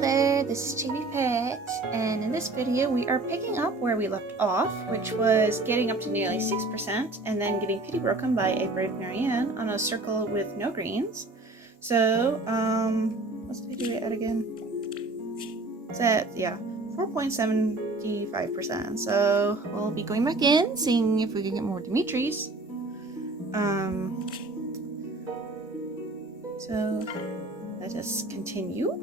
there, this is Pet, and in this video we are picking up where we left off, which was getting up to nearly 6% and then getting pity broken by a brave Marianne on a circle with no greens. So, what's the pity rate at again? It's at, 4.75%. So, we'll be going back in, seeing if we can get more Dimitris. So, let us continue.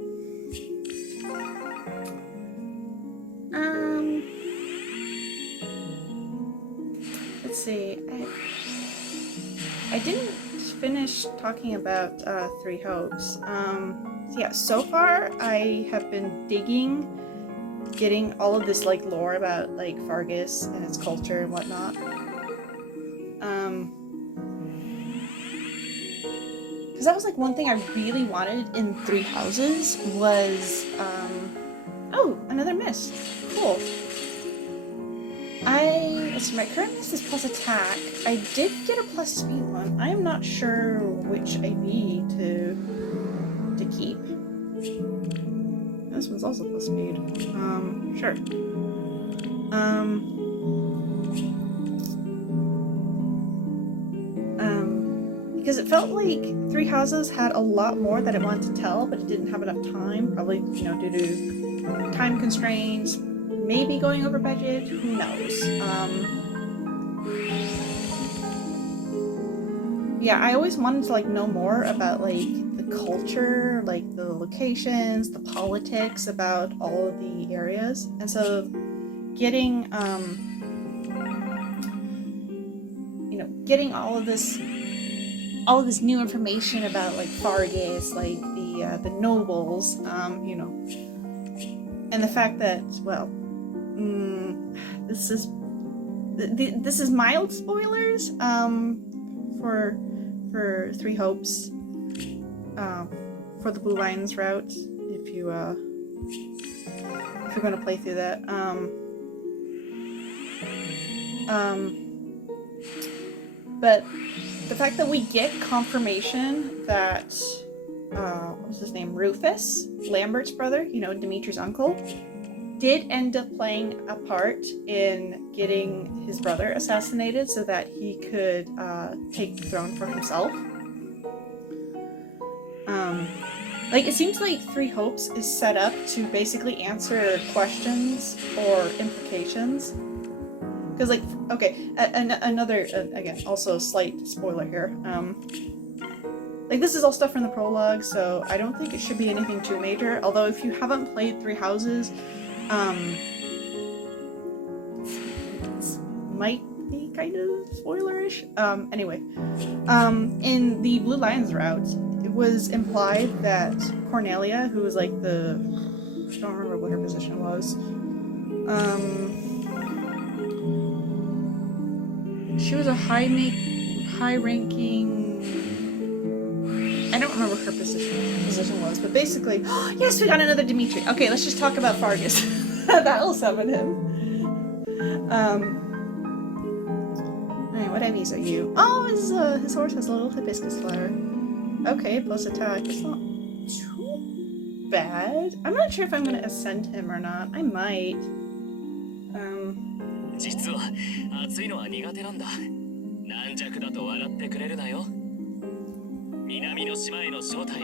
Let's see. I didn't finish talking about Three Hopes. So far I have been getting all of this like lore about like Fargus and its culture and whatnot. Because that was like one thing I really wanted in Three Houses was, oh, another mist. Cool. Let's see, my current mist is plus attack. I did get a plus speed one. I am not sure which AB to keep. This one's also plus speed. Sure. Because it felt like Three Houses had a lot more that it wanted to tell, but it didn't have enough time, probably, due to time constraints, maybe going over budget, who knows. I always wanted to know more about the culture, the locations, the politics about all of the areas, and so getting all of this new information about Fargus, the nobles, and the fact that this is mild spoilers for Three Hopes, for the Blue Lions route, if you're going to play through that. But the fact that we get confirmation that, what was his name, Rufus, Lambert's brother, Dimitri's uncle, did end up playing a part in getting his brother assassinated so that he could take the throne for himself. It seems like Three Hopes is set up to basically answer questions or implications. Because, another, again, also a slight spoiler here. This is all stuff from the prologue, so I don't think it should be anything too major. Although, if you haven't played Three Houses, it might be kind of spoilerish. Anyway, in the Blue Lions route, it was implied that Cornelia, who was I don't remember what her position was, she was a high-ranking. I don't remember what her position was, but basically, yes, we got another Dimitri. Okay, let's just talk about Fargus. That'll summon him. Alright, what IVs are you? Oh, his horse has a little hibiscus flower. Okay, plus attack. It's not too bad. I'm not sure if I'm gonna ascend him or not. I might. 実は暑いのは苦手なんだ。軟弱だと笑ってくれるなよ。南の島への招待、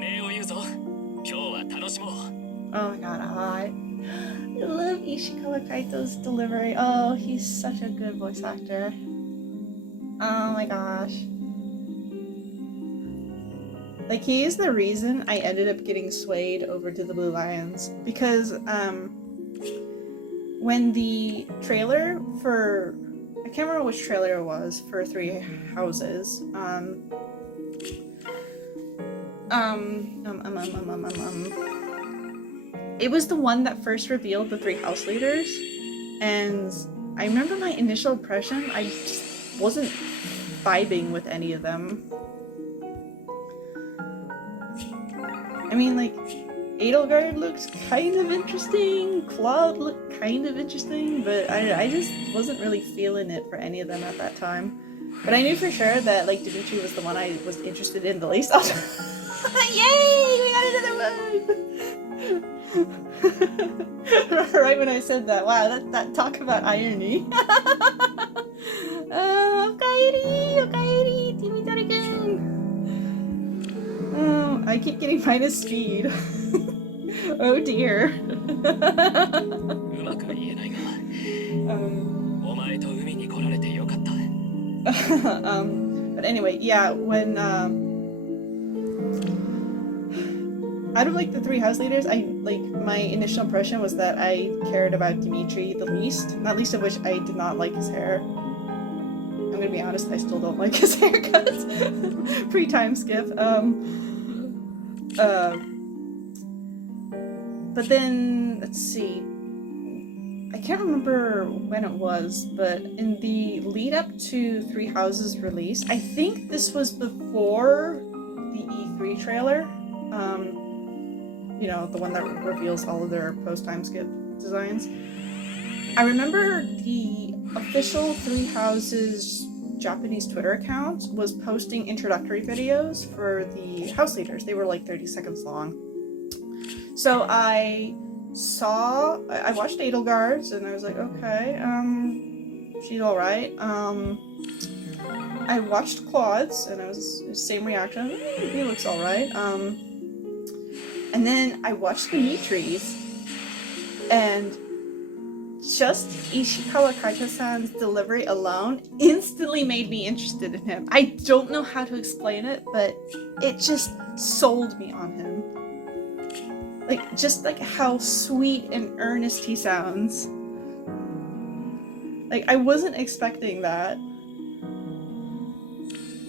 礼を言うぞ。今日は楽しもう。 Oh my god, I love Ishikawa Kaito's delivery. Oh, he's such a good voice actor. Oh my gosh. He is the reason I ended up getting swayed over to the Blue Lions. Because, when the trailer for, I can't remember which trailer it was for Three Houses, it was the one that first revealed the three house leaders, and I remember my initial impression, I just wasn't vibing with any of them. I mean, Edelgard looks kind of interesting, Claude looked kind of interesting, but I just wasn't really feeling it for any of them at that time. But I knew for sure that Dimitri was the one I was interested in the least. Yay! We got another one! Right when I said that, wow, that talk about irony. Okaeri, Okaeri, Dimitri-kun. Oh, I keep getting minus speed. Oh dear. うまくは言えないが、 um, お前と海に来られてよかった。 but anyway, yeah, when out of like the three house leaders, I like my initial impression was that I cared about Dimitri the least, not least of which I did not like his hair. I'm gonna be honest, I still don't like his haircut. Pre-time skip. But then let's see. I can't remember when it was, but in the lead up to Three Houses release, I think this was before the E3 trailer. You know, the one that reveals all of their post-time skip designs. I remember the official Three Houses Japanese Twitter account was posting introductory videos for the house leaders. They were like 30 seconds long. So I watched Edelgard's and I was like, okay, she's alright. I watched Claude's and I was same reaction. He looks alright. And then I watched Dimitri's, and just Ishikawa Kaito-san's delivery alone instantly made me interested in him. I don't know how to explain it, but it just sold me on him. Like, just like how sweet and earnest he sounds. Like, I wasn't expecting that.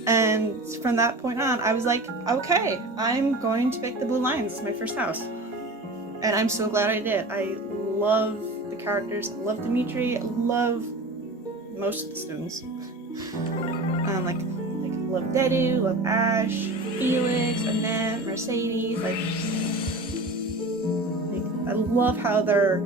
And from that point on, I was like, okay, I'm going to pick the Blue Lions as my first house. And I'm so glad I did. I love the characters, I love Dimitri, I love most of the students. Like love Dedu, love Ash, Felix, Annette, Mercedes, like I love how they're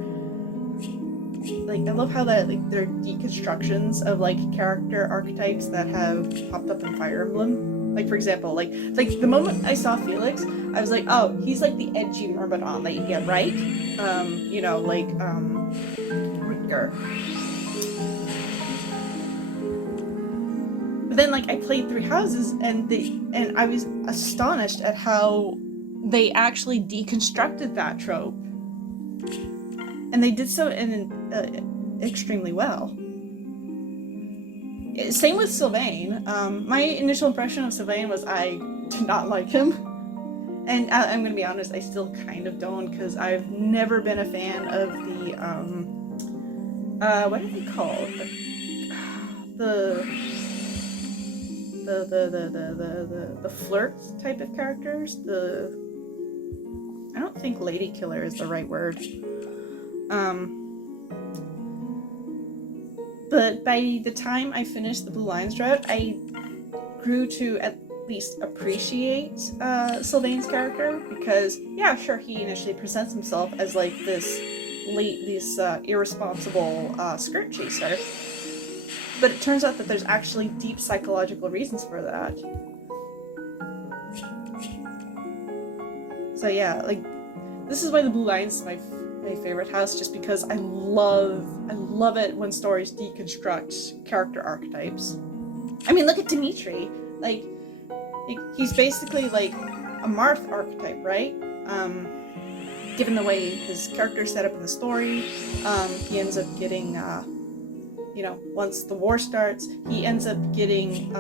they're deconstructions of like character archetypes that have popped up in Fire Emblem. Like for example, like the moment I saw Felix, I was like, oh, he's like the edgy Myrmidon that you get, right? You know, like Rutger. But then like I played Three Houses and I was astonished at how they actually deconstructed that trope. And they did so in extremely well. Same with Sylvain. My initial impression of Sylvain was I did not like him. And I'm gonna be honest, I still kind of don't, because I've never been a fan of the, what are they called? The flirt type of characters. I don't think lady killer is the right word. But by the time I finished the Blue Lions route, I grew to at least appreciate Sylvain's character, because yeah, sure, he initially presents himself as like this irresponsible skirt chaser, but it turns out that there's actually deep psychological reasons for that. So yeah, like this is why the Blue Lions is my favorite house, just because I love it when stories deconstruct character archetypes. I mean, look at Dimitri. Like he's basically like a Marth archetype, right? Given the way his character is set up in the story, he ends up getting, you know, once the war starts, he ends up getting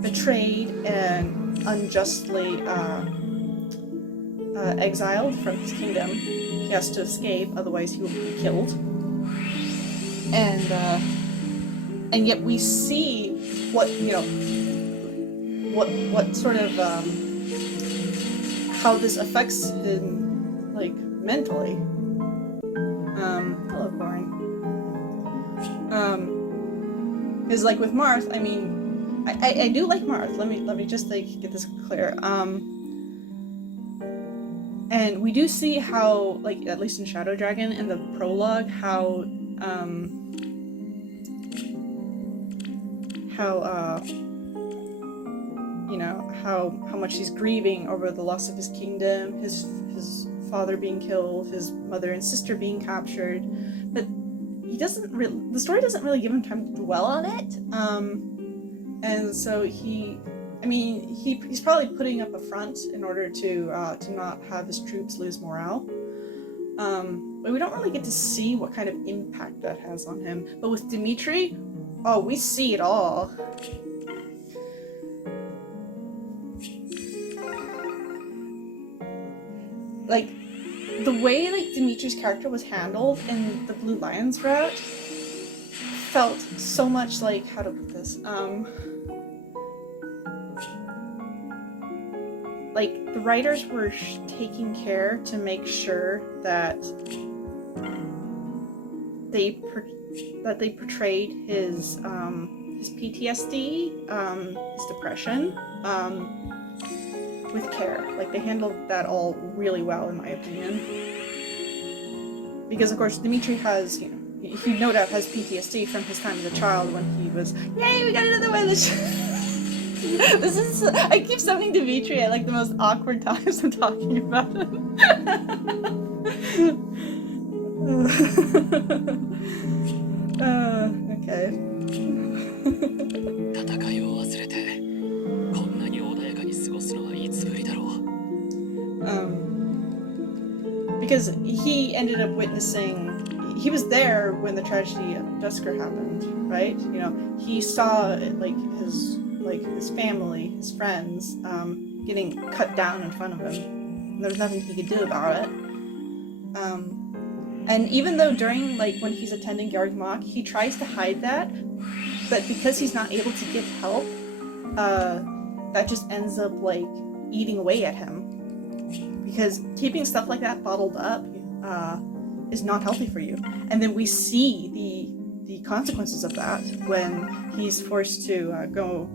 betrayed and unjustly exiled from his kingdom. He has to escape, otherwise he will be killed. And yet we see what, you know, what sort of how this affects him, like mentally. Hello, Corin. Because like with Marth, I mean, I do like Marth. Let me just like get this clear. And we do see how, like, at least in Shadow Dragon, in the prologue, how you know, how much he's grieving over the loss of his kingdom, his father being killed, his mother and sister being captured, but the story doesn't really give him time to dwell on it. And so he's probably putting up a front in order to not have his troops lose morale. But we don't really get to see what kind of impact that has on him. But with Dimitri, oh, we see it all. Like, the way like Dimitri's character was handled in the Blue Lions route felt so much like, how to put this, like the writers were taking care to make sure that they portrayed his PTSD, his depression, with care. Like, they handled that all really well, in my opinion. Because of course Dimitri has, he no doubt has PTSD from his time as a child when he was, yay, we got another one! This is, I keep summoning Dimitri at like the most awkward times I'm talking about him. Okay. Because he ended up witnessing, he was there when the tragedy of Dusker happened, right? You know, he saw like his family, his friends, getting cut down in front of him. There was nothing he could do about it. And even though during, like, when he's attending Yargmok, he tries to hide that, but because he's not able to get help, that just ends up, like, eating away at him. Because keeping stuff like that bottled up is not healthy for you. And then we see the consequences of that when he's forced to go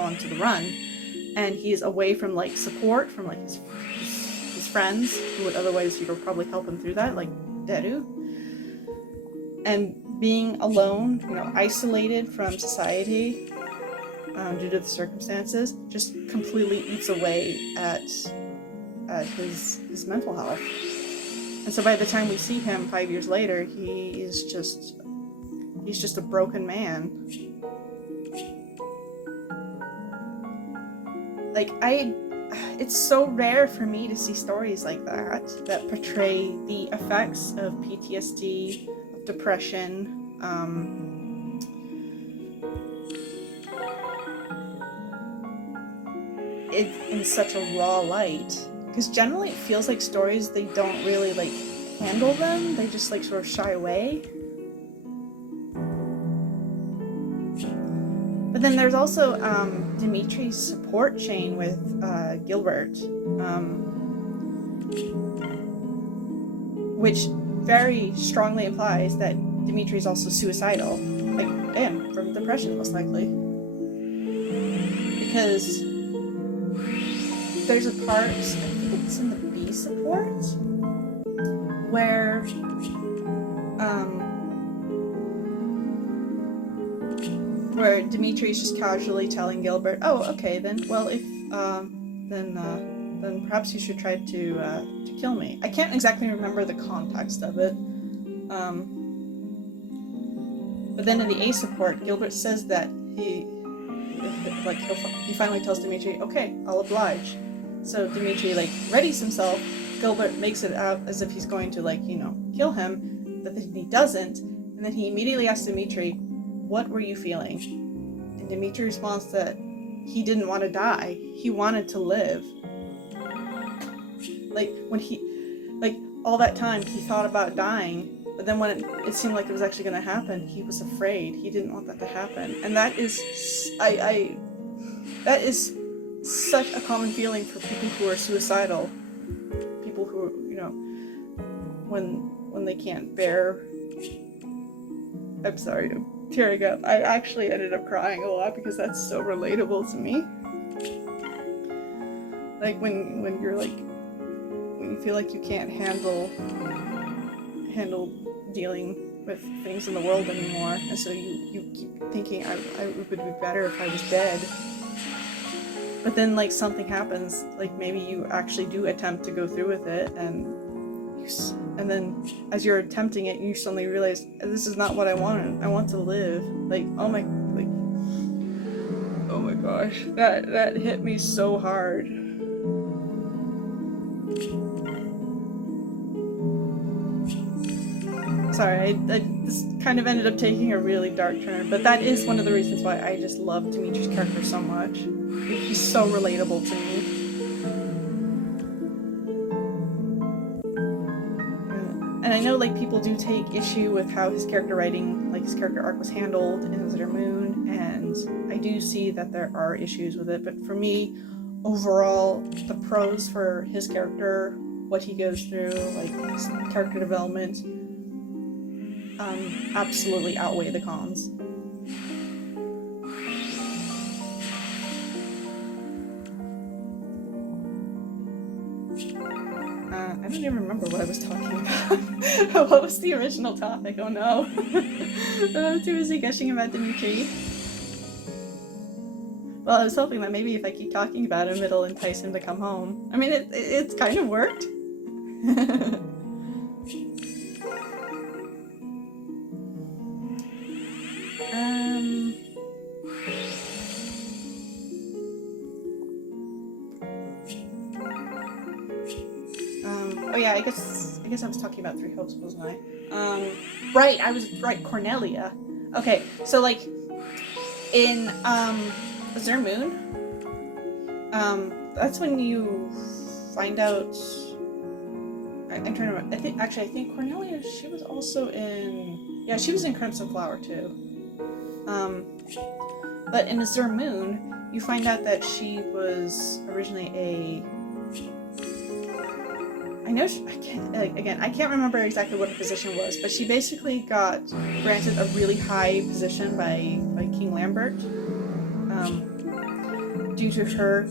onto the run, and he's away from like support from like his friends who would otherwise probably help him through that, like Deru, and being alone, isolated from society due to the circumstances, just completely eats away at his mental health. And so by the time we see him 5 years later, he's just a broken man. Like, it's so rare for me to see stories like that portray the effects of PTSD, of depression, in such a raw light. Because generally it feels like stories, they don't really like handle them, they just like sort of shy away. But then there's also Dimitri's support chain with Gilbert, which very strongly implies that Dimitri's also suicidal, like, and from depression most likely. Because there's a part, I think it's in the B support, where Dimitri's just casually telling Gilbert, "Oh, okay, then. Well, if then perhaps you should try to kill me." I can't exactly remember the context of it, but then in the A support, Gilbert says that he finally tells Dimitri, "Okay, I'll oblige." So Dimitri readies himself. Gilbert makes it out as if he's going to kill him, but then he doesn't, and then he immediately asks Dimitri, "What were you feeling?" And Dimitri responds that he didn't want to die. He wanted to live. When all that time he thought about dying, but then when it seemed like it was actually going to happen, he was afraid. He didn't want that to happen. And that is, that is such a common feeling for people who are suicidal. People who, when they can't bear. I'm sorry, I'm tearing up. I actually ended up crying a lot because that's so relatable to me. Like when you're when you feel like you can't handle dealing with things in the world anymore, and so you keep thinking, it would be better if I was dead. but then like something happens, like maybe you actually do attempt to go through with it, and then as you're attempting it, you suddenly realize this is not what I wanted. I want to live. Like, oh my gosh, that hit me so hard. Sorry, this kind of ended up taking a really dark turn, but that is one of the reasons why I just love Dimitri's character so much. He's so relatable to me. And I know like people do take issue with how his character writing, like his character arc was handled in Zero Moon, and I do see that there are issues with it, but for me, overall, the pros for his character, what he goes through, like his character development, absolutely outweigh the cons. I don't even remember what I was talking about. What was the original topic? Oh no. I'm too busy gushing about Dimitri. Well, I was hoping that maybe if I keep talking about him, it'll entice him to come home. I mean, it's kind of worked. Oh yeah, I guess I was talking about Three Hopes, wasn't I? Right, I was right, Cornelia. Okay, so like in Zero Moon, that's when you find out. I'm trying to remember. I think Cornelia. She was also in. Yeah, she was in Crimson Flower too. But in Zero Moon, you find out that she was originally a. I know I can't remember exactly what her position was, but she basically got granted a really high position by King Lambert, due to her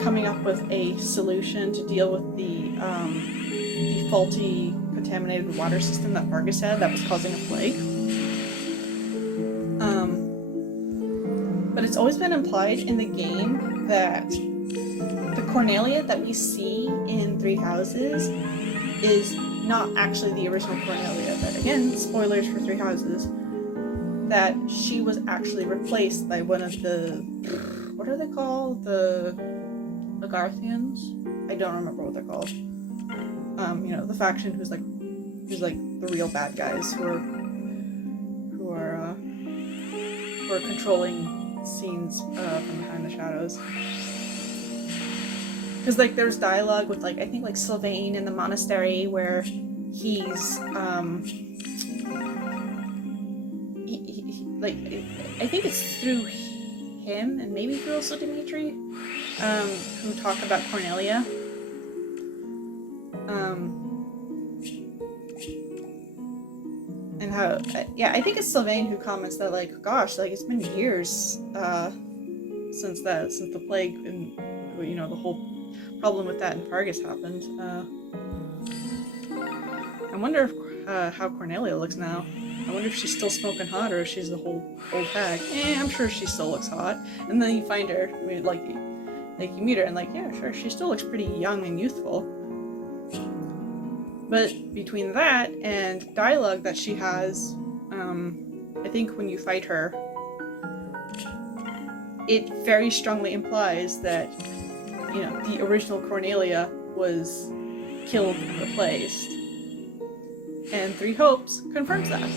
coming up with a solution to deal with the faulty contaminated water system that Vargas had that was causing a plague. But it's always been implied in the game that the Cornelia that we see in Three Houses is not actually the original Cornelia. That, again, spoilers for Three Houses, that she was actually replaced by one of the, what are they called? The Agarthians? I don't remember what they're called. You know, the faction who's like the real bad guys who are controlling scenes from behind the shadows. Because like there's dialogue with like I think like Sylvain in the monastery where he's like I think it's through him and maybe through also Dimitri who talk about Cornelia. And how I think it's Sylvain who comments that like gosh, like it's been years since the plague and you know the whole problem with that in Vargas happened. I wonder if how Cornelia looks now. I wonder if she's still smoking hot or if she's the whole old hag. I'm sure she still looks hot. And then you find her, I mean, like you meet her and like, yeah, sure, she still looks pretty young and youthful. But between that and dialogue that she has, I think when you fight her, it very strongly implies that you know, the original Cornelia was killed and replaced. And Three Hopes confirms that.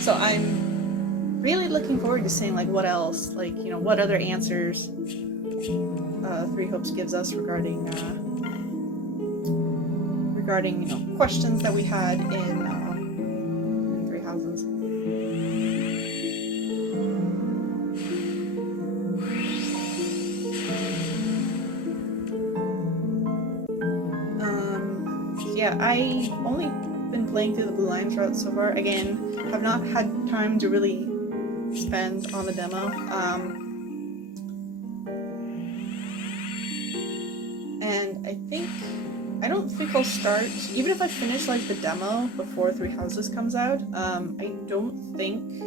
So I'm really looking forward to seeing like what else, like, you know, what other answers Three Hopes gives us regarding you know, questions that we had in Three Houses. Yeah, I've only been playing through the Blue Lions route so far. Again, have not had time to really spend on the demo. And I don't think I'll start, even if I finish like the demo before Three Houses comes out, I don't think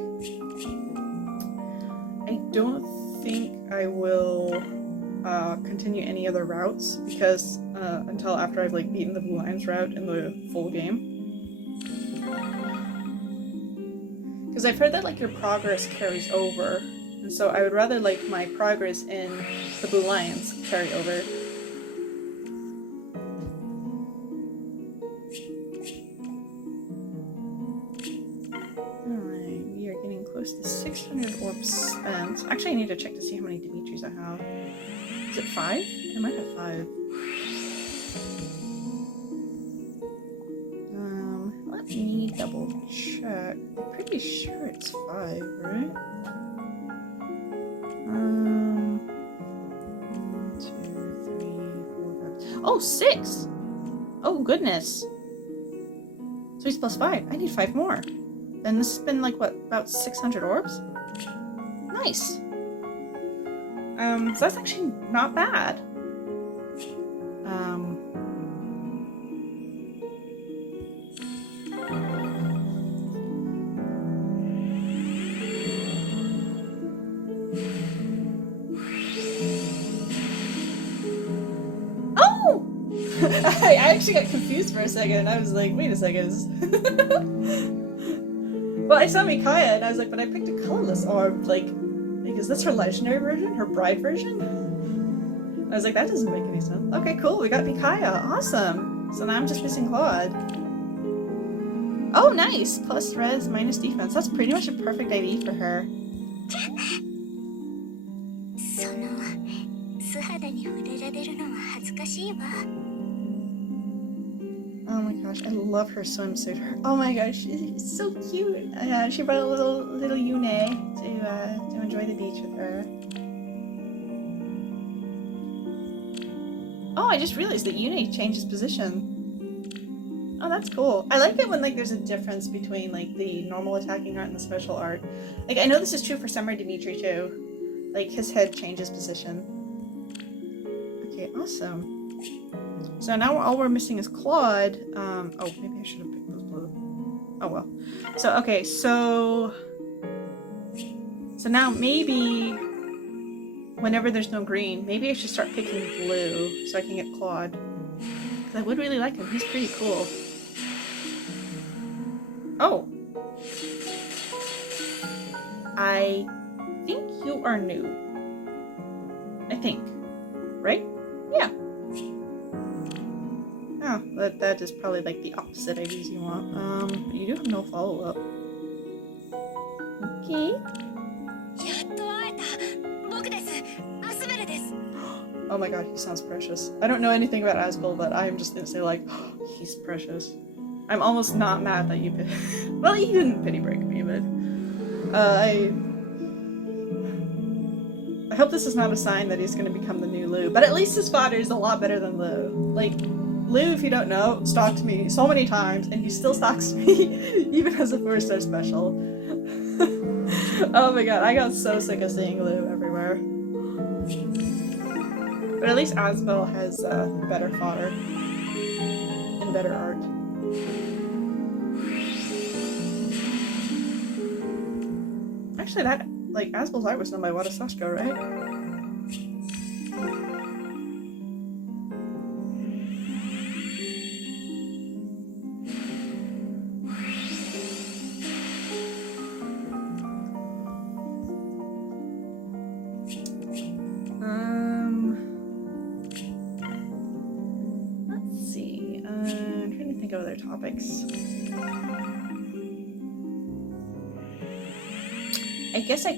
think I will continue any other routes because until after I've like beaten the Blue Lions route in the full game. Because I've heard that like your progress carries over, and so I would rather like my progress in the Blue Lions carry over. Alright, we are getting close to 600 orbs spent. Actually, I need to check to see how many Dimitris I have. Is it 5? I might have 5. Let me double check. I'm pretty sure it's 5, right? 1, 2, 3, 4, 5. Oh, 6! Oh, goodness. So he's plus 5. I need 5 more. Then this has been like, what, about 600 orbs? Nice. So that's actually not bad. Oh! I actually got confused for a second, and I was like, wait a second. Well, I saw Micaiah, and I was like, but I picked a colorless orb, like, is this her legendary version? Her bride version? I was like, that doesn't make any sense. Okay, cool, we got Micaiah. Awesome. So now I'm just missing Claude. Oh, nice. Plus res, minus defense. That's pretty much a perfect ID for her. Oh my gosh, I love her swimsuit. Oh my gosh, she's so cute. She brought a little Yune to enjoy the beach with her. Oh, I just realized that Yune changes position. Oh, that's cool. I like it when like there's a difference between like the normal attacking art and the special art. Like I know this is true for Samurai Dimitri too. Like his head changes position. Okay, awesome. So now all we're missing is Claude. Oh, maybe I should have picked those blue. Oh well. So okay, so now maybe whenever there's no green, maybe I should start picking blue so I can get Claude. Because I would really like him. He's pretty cool. Oh. I think you are new. I think. Right? Yeah. Oh, that is probably like the opposite IDs you want. But you do have no follow-up. Okay. Oh my god, he sounds precious. I don't know anything about Asbel, but I'm just gonna say like, oh, he's precious. I'm almost not mad that you well, he didn't pity break me, but I hope this is not a sign that he's gonna become the new Lou. But at least his fodder is a lot better than Lou. Like, Lou, if you don't know, stalked me so many times, and he still stalks me, even as a 4-star special. Oh my god, I got so sick of seeing Lou everywhere. But at least Asbel has better fodder and better art. Actually, that, like, Asbel's art was done by Wada Sasco, right? Let's see. I'm trying to think of other topics. I guess I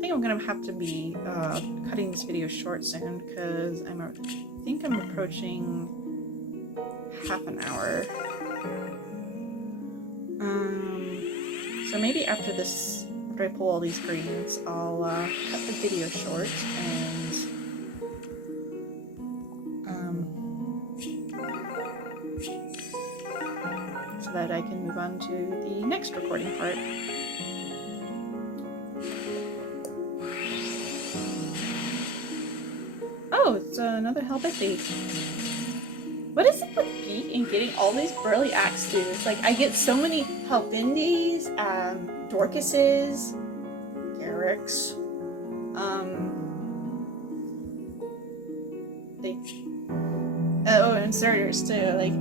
think I'm gonna have to be cutting this video short soon because I think I'm approaching half an hour. So maybe after this, after I pull all these greens, I'll cut the video short and so that I can move on to the next recording part. Oh, it's another Helvethi. What is it with Pete and getting all these burly axe dudes? Like, I get so many Halvindis, Dorcases, Garricks, and Surters too, like,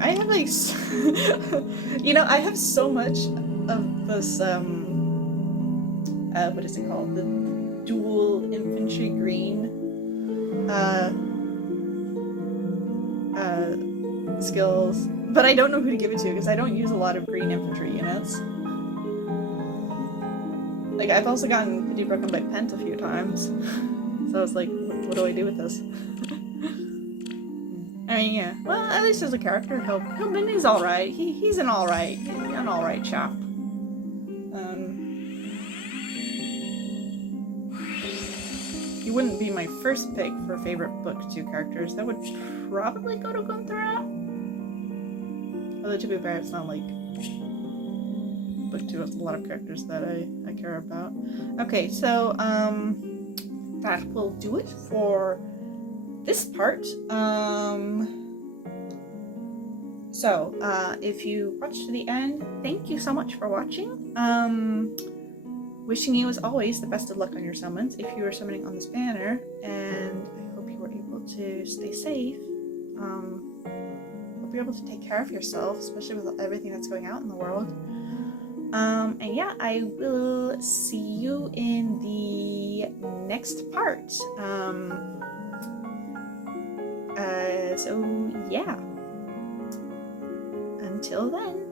I have like, you know, I have so much of this, what is it called? The dual infantry green, skills, but I don't know who to give it to because I don't use a lot of green infantry units. Like, I've also gotten pretty broken by Pent a few times, so I was like, what do I do with this? I mean, yeah. Well, at least as a character, Hillman is alright. He's an alright chap. He wouldn't be my first pick for favorite Book 2 characters. That would probably go to Gunthra. Although, to be fair, it's not like Book 2 has a lot of characters that I care about. Okay, so, that will do it for this part. If you watched to the end, thank you so much for watching. Wishing you, as always, the best of luck on your summons if you are summoning on this banner, and I hope you were able to stay safe. Hope you're able to take care of yourself, especially with everything that's going out in the world. And yeah, I will see you in the next part. So yeah. Until then.